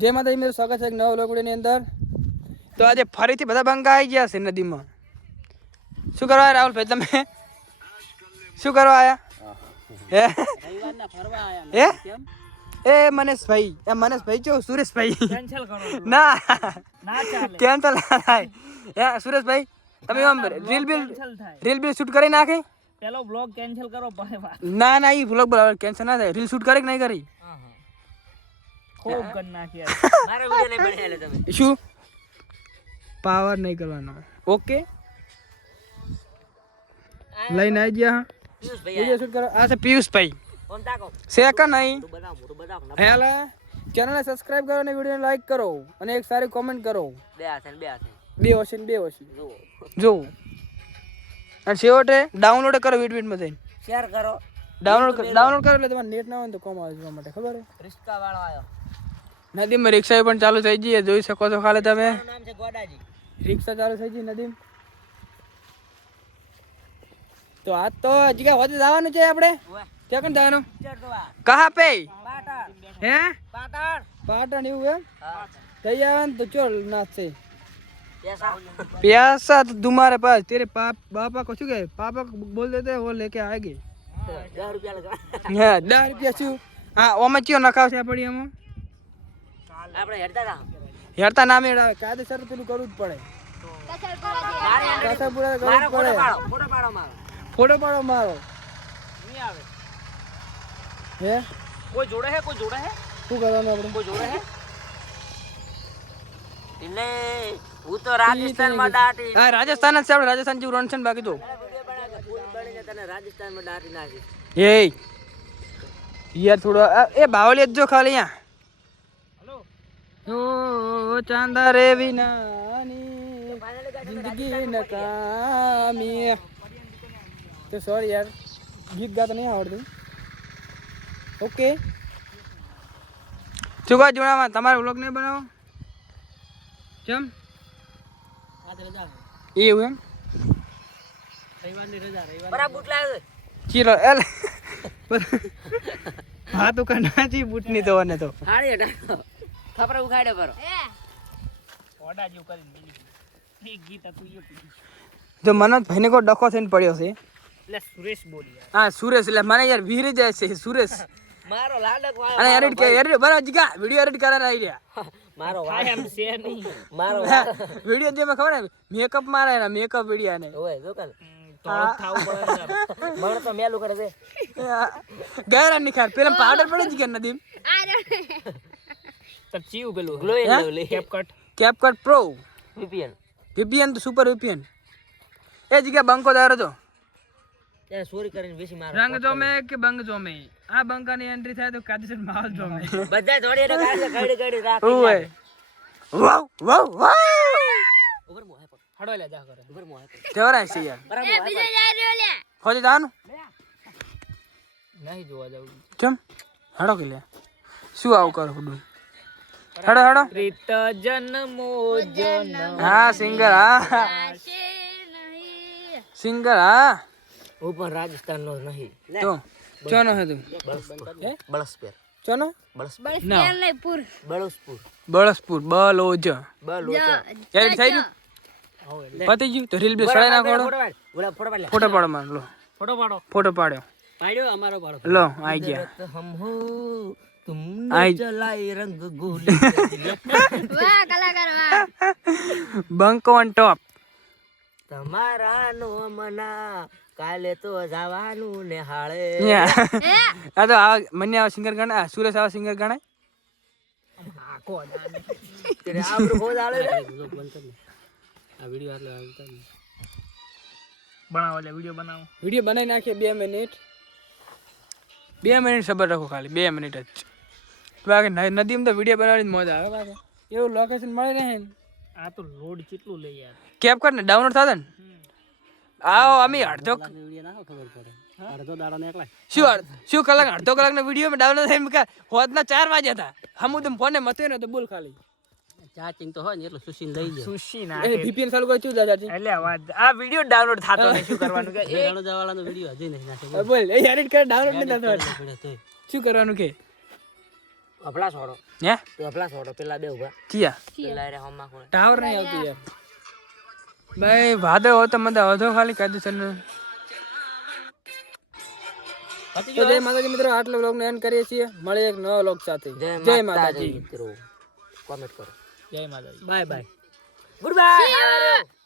જય માતાજી મિત્રો, સ્વાગત છે એક નવા વ્લોગ વિડિયોની અંદર। તો આજે ફરીથી બધા બંકા આવી ગયા છે નદીમાં। શું કરવા રાહુલભાઈ તમે શું કરવા આયા? હે રવિવારના ફરવા આયા કેમ? એ મનેશભાઈ જો સુરેશભાઈ કેન્સલ કરો ના ચાલે કેન્સલ થાય। હે સુરેશભાઈ તમે આમ રીલ બિલ શૂટ કરી નાખી? પેલો વ્લોગ કેન્સલ કરો પછી ના ઈ વ્લોગ કેન્સલ ના થાય। રીલ શૂટ કરી કે નહીં કરી? ખૂબ કરી નાખ્યા મારો વિડિયો નહીં બનાવેલો તમે શું પાવર નહીં કરવાનો ઓકે લઈને આવી ગયા પિયુષભાઈ વિડિયો શૂટ કરો આ છે પિયુષભાઈ કોણ તાકો છે કે નહીં બનાવ હેલા ચેનલને સબસ્ક્રાઇબ કરો અને વિડિયોને લાઈક કરો અને એક સારી કોમેન્ટ કરો બે હશે જો અને છેવટે ડાઉનલોડ કરો વિડિયોમાં જઈને શેર કરો ડાઉનલોડ કરો એટલે તમારે નેટ ના હોય તો કોમ આવે જોવા માટે ખબર હે રિસ્કા વાળો આવ્યો નદીમાં રિક્ષા પણ ચાલુ થઈ ગઈ જોઈ શકો છો ખાલી તમે નામ છે ગોડાજી રિક્ષા ચાલુ થઈ ગઈ નદીમાં તો આજ તો હજી હોતે જવાનું છે આપણે ક્યાં કન જવાનું કહા પે પાટણ હે પાટણ એવું એમ થઈ આવે ને તો ચોલ નાચે प्यासा तो तुम्हारे पास तेरे पापा को चुके पापा को बोल देते वो लेके आएंगे 10 रुपया लगा हां 10 रुपया શું હા ઓમાં ચિયો નખાવ છે પડી એમાં આપણે હેરતા નામે કાયદેસર પેલું કરવું જ પડે ફોટો પાડો મારો નહીં આવે હે કોઈ જોડે હે શું કરવાનું આપણે કોઈ જોડે હે એટલે હું તો રાજસ્થાન માં દાટી હા રાજસ્થાન જ છે આપણે રાજસ્થાન જેવું રણ છે ને બાકી તો ફૂલ બળીને તને રાજસ્થાન માં દાટી નાખી એ યાર થોડો એ બાવલી જ જો ખાલી અહીંયા હેલો ઓ ચાંદા રે વિનાની જિંદગી નકામી તો સોરી યાર ગીત ગાતા નહીં આવડતું ઓકે ચુકા જોડામાં તમારે વ્લોગ નહીં બનાવો કેમ એવું એમ રવિવારની રજા બરાબર બૂટ લાવ્યો ચીરો એલ હા તો કનાજી બૂટ ની તો ને તો હાડી હટા ખબર ઉખાડે પર ઓડા જેવું કરીને એક ગીત હતું જો મનોજ ભાઈને કો ડખો થઈને પડ્યો છે એટલે સુરેશ બોલી હા સુરેશ એટલે મને યાર વીરી જાય છે સુરેશ મારો લાડક વાળો અને એડિટ બરાબર જીગા વિડિયો એડિટ કરાર આવી રહ્યા મારો એમ છે નહીં મારો વિડિયો જે મે ખબર હે મેકઅપ મારે ને મેકઅપ વિડિયો ને ઓય જો કલ તોડ થાવું પડે મને તો મેલું કરે છે ગેરા નિખાર પેલા પાવડર પડે જ કે નદીમ તો ચીવ પેલું ગ્લો લે કેપકટ પ્રો વીપીએન તો સુપર વીપીએન એ જગ્યા બંકો દારો તો એ સોરી કરીને બેસી મારો રંગ જોમે કે બંગ જોમે આ બંકાની એન્ટ્રી થાય તો કાદીસર માલ જોમે બધા જોડી એને ગાડી રાખી ઓય વાવ ઉપર મોહે પર હડો લે જા કરે ઉપર મોહે કેવરા છે યાર એ બીજે જાય રહ્યો લે ખોજે જાનું નહીં જોવા જાવ કેમ હડો કે લે શું આવ કર હુડું હડો રીત જન્મો જન્મ હા સિંગર હા સિંગર હા ઉપર રાજસ્થાન નો નહીં તો ચોનો હે તું બળસપેર ચોનો બળસપેર નહીં પુર બળસપુર બલોજ યાર થઈ ગયું પતી ગયું તો રીલ બી સડાઈ નાખો ફોટો પાડો માર લો ફોટો પાડ્યો અમારો પાડો લો આઈ ગયા હમ હો તુમ ચલાઈ રંગ ગોલી વાહ કલાકાર વાહ બંકો ઓન ટોપ તમારા નો મના કાલે તો જવાનું ને હાળે આ તો આ મને આવા સિંગર ગણા સુરેશ આવા સિંગર ગણાય આખો તેરે આબરૂ ખોજ આલે રે આ વિડિયો આટલે આવતા બનાવો લે વિડિયો બનાવી નાખીએ 2 મિનિટ સબર રાખો ખાલી 2 મિનિટ જ બાકી નદીમાં તો વિડિયો બનાવવાની મજા આવે બાકી એવું લોકેશન મળે ને આ તો લોડ કેટલું લે યાર કેપકટ ને ડાઉનલોડ થાતા ને આવો અમે અડધો વિડિયો ના ખબર પડે અડધો દાડો ને એકલા શું કલાક અડધો કલાક નો વિડિયો મે ડાઉનલોડ થઈ મે હોદના 4 વાગ્યા હતા હમુ તો ફોને મતે ને તો બોલ ખાલી ચાર્જિંગ તો હોય ને એટલે સુશીન લઈ જાય સુશી ના એ VPN ચાલુ કરી ચૂ ચાર્જિંગ એટલે આ વિડિયો ડાઉનલોડ થાતો ને શું કરવાનું કે એ ડાઉનલોડ વાળાનો વિડિયો હજી નહીં નાખે બોલ એ એડિટ કર ડાઉનલોડ નહીં થતો શું કરવાનું કે અભલા છોડો હે તું અભલા છોડો પેલા બે ઉભા ચિયા પેલા રે હોમમાં કોણ ટાવર નહીં આવતું યાર ભાઈ વાદળ હોય તો મને વધો ખાલી કાયદેસર તો જય માતાજી મિત્રો આટલો વ્લોગ ને એન્ડ કરીએ છીએ મળીએ એક નવા વ્લોગ સાથે જય માતાજી મિત્રો કોમેન્ટ કરો જય માતાજી બાય બાય ગુડ બાય